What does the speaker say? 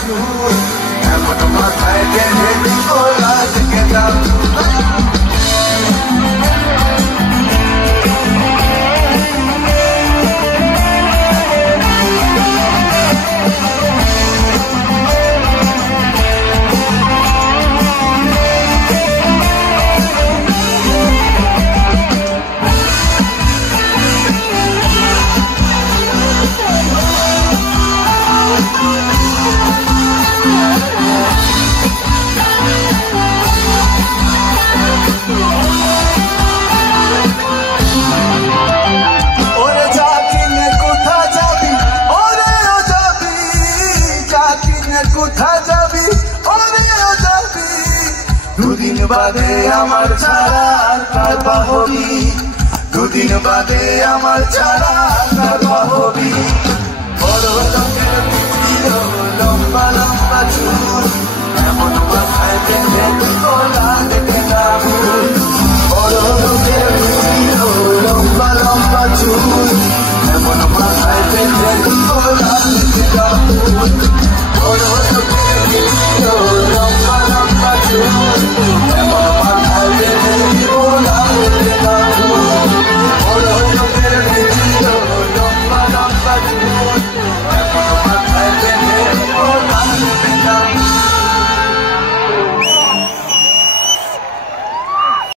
চুল এমন মাথায় টেনে দিব লাজ গেঁদা ফুল। দুদিন বাদে আমার ছাড়া কার বাহবি, দুদিন বাদে আমার ছাড়া কার বাহবি। বড় লোকের পিছিল লম্বা লম্বা চুল এমন মাথায় টেনে দিব লাজ গেঁদা ফুল। বড় লোকের পিছিল লম্বা লম্বা চুল এমন মাথায় টেনে দিব লাজ গেঁদা ফুল।